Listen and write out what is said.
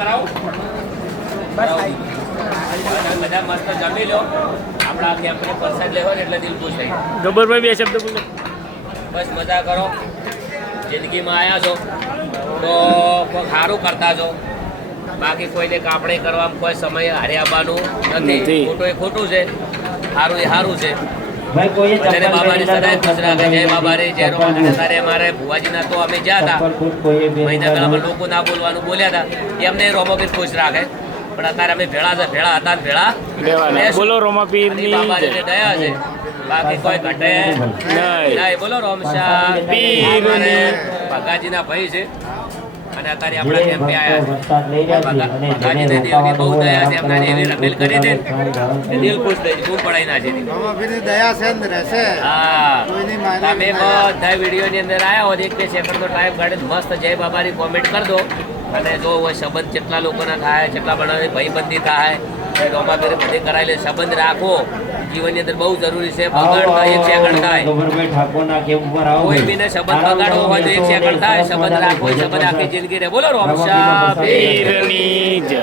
કરાવું બધા મસ્ત જમી લો. આપણા કેમ્પની પ્રસાદ લેવો ને એટલે દિલ ખુશ થઈ. ગબ્બરભાઈ બે શબ્દ બોલો. બસ મજા કરો. જિંદગીમાં આવ્યા છો તો કોઈ સારું કરતા છો. બાકી કોઈને કાપડે કરવામાં કોઈ સમય હારે આવવાનું નથી. ખોટું એ ખોટું છે, સારું એ સારું છે. બધાને બાબાની સદાય ખુશ રાખે. જય બાબારી જય રોમા. તારે અમારે ભુવાજીના તો અમે જ્યાં હતા મહિના પહેલા લોકો ના બોલવાનું બોલ્યા હતા એમને રોમોપીર ખુશ રાખે. પણ અત્યારે અમે ભેળા હતા ને ભેળા બોલો રોમાપીરની બાબાની દયા છે. બાકી કોઈ ઘટે નહીં. બોલો રોમશા પીર ભગાજીના ભાઈ છે અને અત્યારે આપણા કેમ્પે આવ્યા છે. ભગાજીને દેવની બહુ દયા છે. એમને એવી રમેલ કરી દે ને દિલ ખુશ થઈ ખૂબ પડાઈ નાખી દીધી. દયા છે ને રહેશે. હા તમે બધા વિડીયોની અંદર આવ્યા હોત 1-2 સેકન્ડનો ટાઈમ કાઢીને મસ્ત જય બાબાની કોમેન્ટ કરી દો. અને જો સંબંધ કેટલા લોકોના થાય, કેટલા બનાવે ભાઈબંધી થાય, રોમાપીર બધી કરાયેલી સંબંધ રાખો જીવનની અંદર બહુ જરૂરી છે. બગાડતા 1 સેકન્ડ થાય. કોઈ બીને સંબંધ બગાડવો હોય તો 1 સેકન્ડ થાય. સંબંધ રાખવો સંબંધ આખી જિંદગી રહે. બોલો રોમશા પીરની જય.